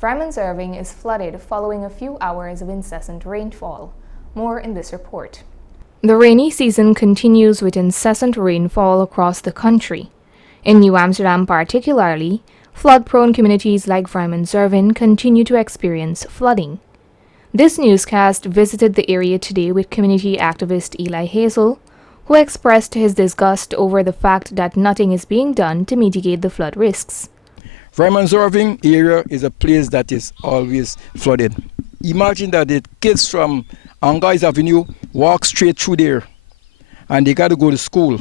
Vryman's Erven is flooded following a few hours of incessant rainfall. More in this report. The rainy season continues with incessant rainfall across the country. In New Amsterdam particularly, flood-prone communities like Vryman's Erven continue to experience flooding. This newscast visited the area today with community activist Eli Hazel, who expressed his disgust over the fact that nothing is being done to mitigate the flood risks. Vryman's Erven area is a place that is always flooded. Imagine that the kids from Angais Avenue walk straight through there and they got to go to school.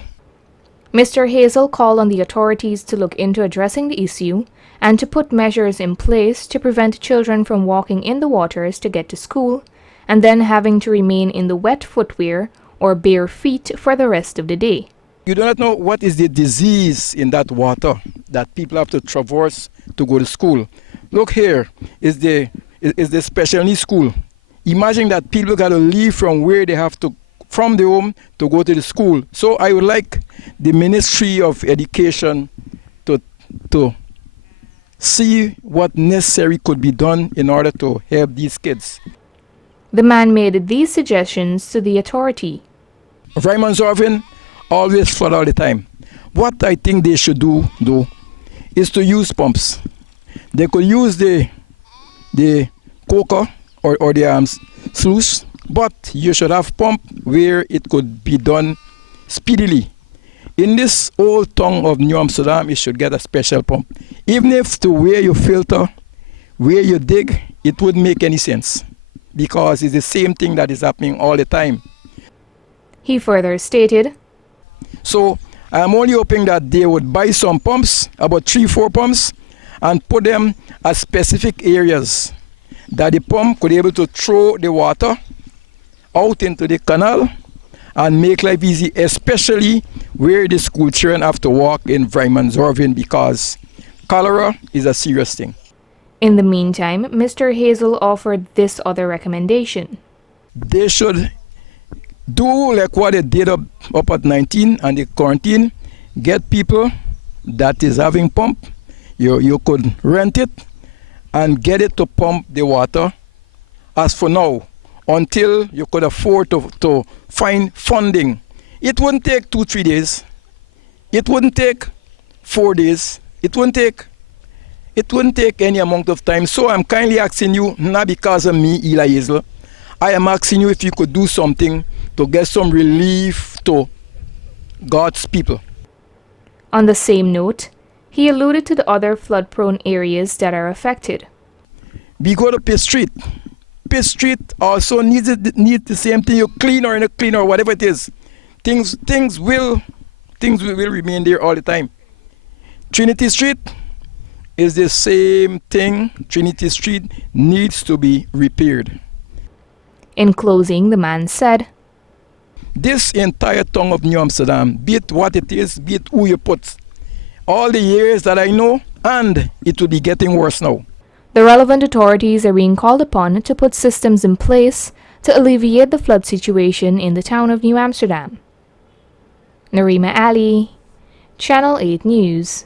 Mr. Hazel called on the authorities to look into addressing the issue and to put measures in place to prevent children from walking in the waters to get to school and then having to remain in the wet footwear or bare feet for the rest of the day. You do not know what is the disease in that water that people have to traverse to go to school. Look here, is the special needs school. Imagine that people got to leave from where they have to, from the home to go to the school. So I would like the Ministry of Education to see what necessary could be done in order to help these kids. The man made these suggestions to the authority. Vryman's Erven always flood all the time. What I think they should do, though, is to use pumps. They could use the coker or the sluice, but you should have pump where it could be done speedily. In this old town of New Amsterdam, you should get a special pump. Even if to where you filter, where you dig, it wouldn't make any sense because it's the same thing that is happening all the time. He further stated, so I'm only hoping that they would buy some pumps, about 3-4 pumps, and put them at specific areas that the pump could be able to throw the water out into the canal and make life easy, especially where the school children have to walk in Vryman's Erven because cholera is a serious thing. In the meantime, Mr. Hazel offered this other recommendation. They should do like what they did up at 19 and the quarantine, get people that is having pump. You could rent it and get it to pump the water as for now until you could afford to find funding. It wouldn't take 2-3 days. It wouldn't take 4 days. It wouldn't take any amount of time. So I'm kindly asking you, not because of me, Eli Hazel, I am asking you if you could do something to get some relief to God's people. On the same note, he alluded to the other flood-prone areas that are affected. We go to Pitt Street. Pitt Street also needs the same thing. You clean or not clean or whatever it is. Things will remain there all the time. Trinity Street is the same thing. Trinity Street needs to be repaired. In closing, the man said, this entire town of New Amsterdam, be it what it is, be it who you put, all the years that I know, and it will be getting worse now. The relevant authorities are being called upon to put systems in place to alleviate the flood situation in the town of New Amsterdam. Narima Ali, Channel 8 News.